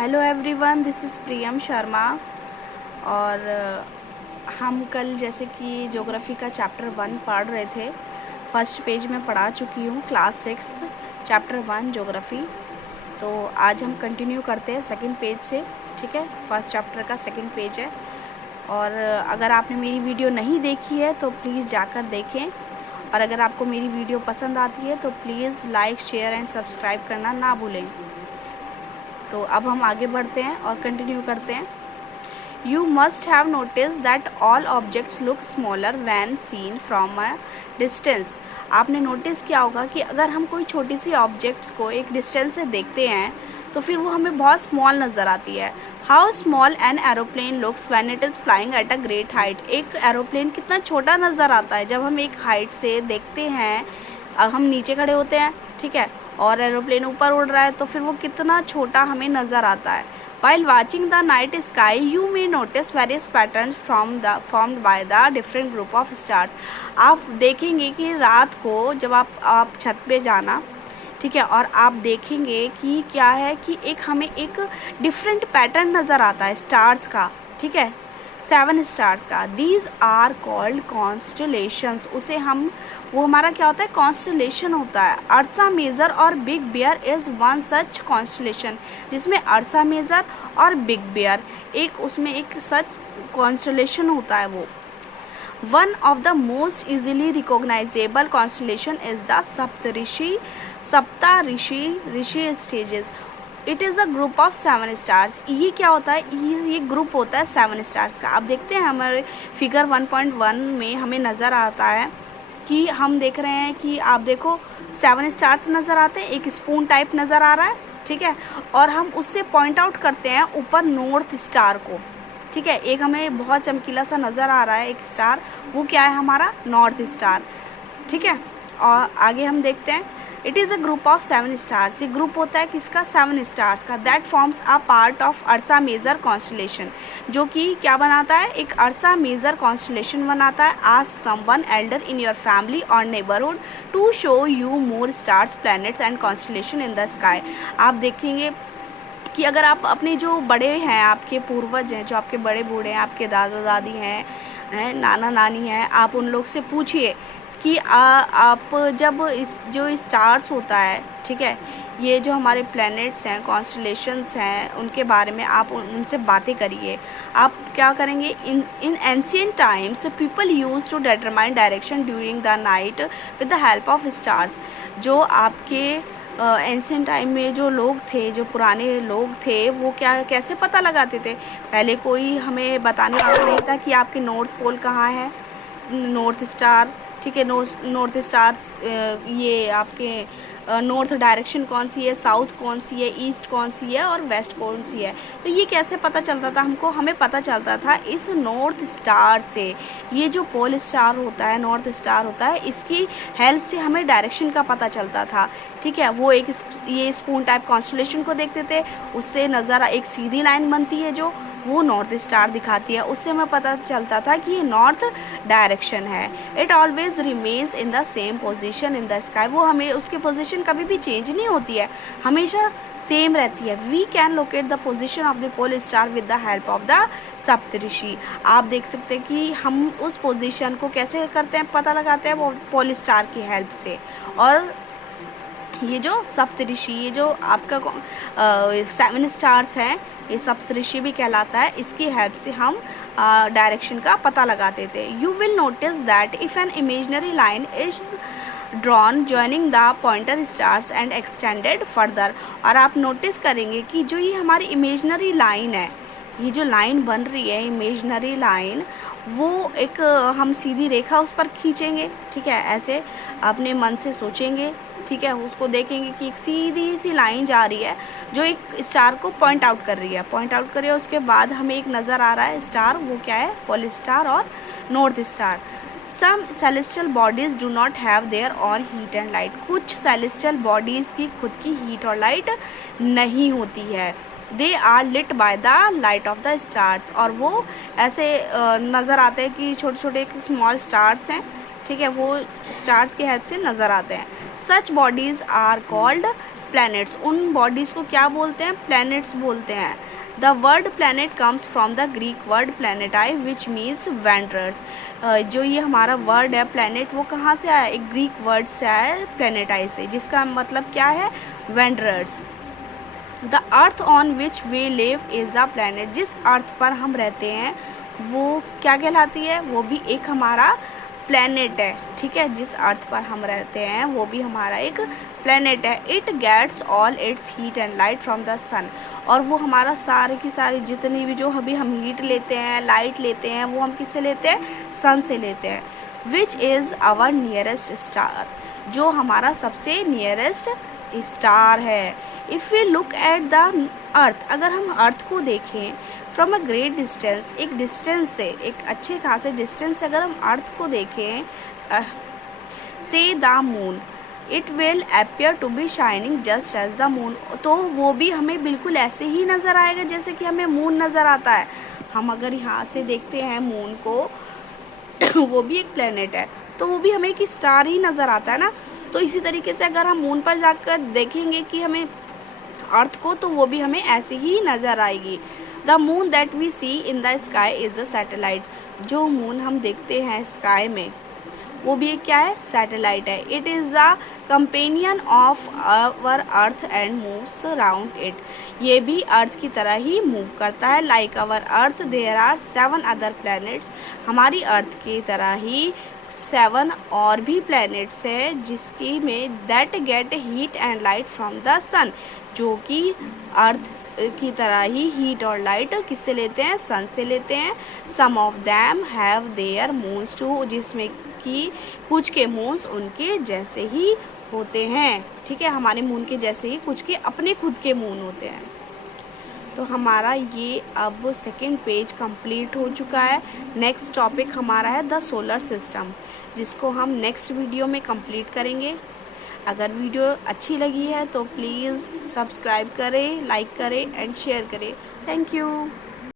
Hello everyone, this is प्रियम शर्मा। और हम कल जैसे कि ज्योग्राफी का चैप्टर 1 पढ़ रहे थे। फर्स्ट पेज में पढ़ा चुकी हूँ, क्लास 6 चैप्टर 1 ज्योग्राफी। तो आज हम कंटिन्यू करते हैं सेकंड पेज से। ठीक है, फर्स्ट चैप्टर का सेकंड पेज है। और अगर आपने मेरी वीडियो नहीं देखी है तो प्लीज़ जाकर देखें। और अगर आपको मेरी वीडियो पसंद आती है तो please like, share and subscribe करना ना भूलें। तो अब हम आगे बढ़ते हैं और कंटिन्यू करते हैं। You must have notice that all objects look smaller when seen from a distance. आपने नोटिस किया होगा कि अगर हम कोई छोटी सी ऑब्जेक्ट्स को एक डिस्टेंस से देखते हैं तो फिर वो हमें बहुत स्मॉल नज़र आती है। How small an aeroplane looks when it is flying at a great height. एक एरोप्लेन कितना छोटा नज़र आता है जब हम एक हाइट से देखते हैं। हम नीचे खड़े होते हैं, ठीक है, और एरोप्लेन ऊपर उड़ रहा है तो फिर वो कितना छोटा हमें नज़र आता है। While watching the night sky, you may notice various patterns formed by the different group of stars. आप देखेंगे कि रात को जब आप छत पे जाना, ठीक है, और आप देखेंगे कि क्या है कि हमें एक डिफरेंट पैटर्न नज़र आता है स्टार्स का, ठीक है, 7 स्टार्स का। These are called constellations. वो हमारा क्या होता है, कॉन्स्टलेशन होता है। अर्सा मेजर और big bear is one such constellation, जिसमें अर्सा मेजर और बिग बियर उसमें एक सच कॉन्स्टलेशन होता है। वो one of the most easily recognizable constellation is the rishi stages. It is a group of 7 stars. ये क्या होता है, ये ग्रुप होता है 7 स्टार्स का। आप देखते हैं हमारे फिगर 1.1 में हमें नज़र आता है कि हम देख रहे हैं कि आप देखो 7 स्टार्स नज़र आते हैं, एक स्पून टाइप नज़र आ रहा है, ठीक है, और हम उससे पॉइंट आउट करते हैं ऊपर नॉर्थ स्टार को, ठीक है। एक हमें बहुत चमकीला सा नज़र आ रहा है एक स्टार, वो क्या है, हमारा नॉर्थ स्टार, ठीक है। और आगे हम देखते हैं, it is a group of 7 stars. ये ग्रुप होता है किसका, 7 स्टार्स का। That forms a part of Ursa Major constellation, जो कि क्या बनाता है, एक अर्सा मेजर कॉन्स्टलेशन बनाता है। Ask someone elder in your family or neighbourhood to show you more stars, planets and constellation in the sky. आप देखेंगे कि अगर आप अपने जो बड़े हैं, आपके पूर्वज हैं, जो आपके बड़े बूढ़े हैं, आपके दादा दादी हैं, नाना नानी हैं, आप उन लोग से पूछिए कि आप जब जो स्टार्स होता है, ठीक है, ये जो हमारे प्लैनेट्स हैं, कॉन्स्टलेशंस हैं, उनके बारे में आप उनसे बातें करिए। आप क्या करेंगे, in ancient times people use to determine direction during the night with the help of stars. जो आपके एंशिएंट टाइम में जो लोग थे, जो पुराने लोग थे, वो कैसे पता लगाते थे। पहले कोई हमें बताने वाला नहीं था कि आपके नॉर्थ पोल कहाँ है, नॉर्थ स्टार, ठीक है, नॉर्थ स्टार्स, ये आपके नॉर्थ डायरेक्शन कौन सी है, साउथ कौन सी है, ईस्ट कौन सी है और वेस्ट कौन सी है। तो ये कैसे पता चलता था हमको, हमें पता चलता था इस नॉर्थ स्टार से। ये जो पोल स्टार होता है, नॉर्थ स्टार होता है, इसकी हेल्प से हमें डायरेक्शन का पता चलता था, ठीक है। वो ये स्पून टाइप कॉन्स्टलेशन को देखते थे, उससे नज़र एक सीधी लाइन बनती है जो वो नॉर्थ स्टार दिखाती है, उससे हमें पता चलता था कि ये नॉर्थ डायरेक्शन है। It always remains in the same position in the sky. वो हमें उसकी पोजीशन कभी भी चेंज नहीं होती है, हमेशा सेम रहती है। We can locate the position of the pole star with the help of the Saptarishi. आप देख सकते हैं कि हम उस पोजीशन को कैसे करते हैं, पता लगाते हैं, वो पोल स्टार की हेल्प से। और ये जो सप्तऋषि, ये जो आपका 7 स्टार्स हैं, ये सप्तऋषि भी कहलाता है। इसकी हेल्प से हम डायरेक्शन का पता लगाते थे। You will notice that if an imaginary line is drawn joining the pointer stars and extended further. और आप नोटिस करेंगे कि जो ये हमारी इमेजनरी लाइन है, ये जो लाइन बन रही है इमेजनरी लाइन, वो एक हम सीधी रेखा उस पर खींचेंगे, ठीक है, ऐसे अपने मन से सोचेंगे, ठीक है, उसको देखेंगे कि एक सीधी सी लाइन जा रही है जो एक स्टार को पॉइंट आउट कर रही है, उसके बाद हमें एक नज़र आ रहा है स्टार, वो क्या है, पोल स्टार और north star. Some celestial bodies do not have their own heat and light. कुछ सेलेस्टियल बॉडीज़ की खुद की हीट और लाइट नहीं होती है। They are lit by the light of the stars. और वो ऐसे नज़र आते हैं कि छोटे छोटे स्मॉल स्टार्स हैं, ठीक है, वो स्टार्स की हेल्प से नज़र आते हैं। Such bodies are called planets, उन बॉडीज़ को क्या बोलते हैं? प्लैनेट्स बोलते हैं। The word planet comes from the Greek word planetai which means wanderers. जो ये हमारा वर्ड है प्लैनेट, वो कहाँ से आया? एक ग्रीक वर्ड से आया है, प्लैनेटाई से, जिसका मतलब क्या है? Wanderers. The earth on which we live is a planet. जिस अर्थ पर हम रहते हैं वो क्या कहलाती है? वो भी एक हमारा प्लैनेट है, ठीक है। जिस अर्थ पर हम रहते हैं वो भी हमारा एक प्लैनेट है। It gets all its heat and light from the sun. और वो हमारा सारे की सारी जितनी भी जो अभी हम हीट लेते हैं, लाइट लेते हैं, वो हम किससे लेते हैं? सन से लेते हैं। Which is our nearest star. जो हमारा सबसे नियरेस्ट स्टार है। If we look at the earth, अगर हम अर्थ को देखें फ्रॉम अ ग्रेट डिस्टेंस, एक डिस्टेंस से, एक अच्छे खासे डिस्टेंस से अगर हम अर्थ को देखें, से the moon it will appear to be shining just as the moon. तो वो भी हमें बिल्कुल ऐसे ही नज़र आएगा जैसे कि हमें मून नज़र आता है। हम अगर यहाँ से देखते हैं मून को वो भी एक प्लेनेट है, तो वो भी हमें एक स्टार ही नज़र आता है ना। तो इसी तरीके से अगर हम मून पर जाकर देखेंगे कि हमें अर्थ को, तो वो भी हमें ऐसे ही नज़र आएगी। The moon that we see in the sky is a satellite. जो मून हम देखते हैं स्काई में वो भी एक क्या है? सैटेलाइट है। It is the companion of our earth and moves around it. ये भी अर्थ की तरह ही मूव करता है। Like our earth there are 7 other planets. हमारी अर्थ की तरह ही 7 और भी प्लैनेट्स हैं जिसकी में that get heat and light from the sun. जो कि अर्थ की तरह ही हीट और लाइट किससे लेते हैं? सन से लेते हैं। Some of them have their moons too, जिसमें कि कुछ के मून्स उनके जैसे ही होते हैं, ठीक है। हमारे मून के जैसे ही कुछ के अपने खुद के मून होते हैं। तो हमारा ये अब सेकेंड पेज कंप्लीट हो चुका है। नेक्स्ट टॉपिक हमारा है द सोलर सिस्टम, जिसको हम नेक्स्ट वीडियो में कंप्लीट करेंगे। अगर वीडियो अच्छी लगी है तो प्लीज़ सब्सक्राइब करें, लाइक करें एंड शेयर करें। Thank you.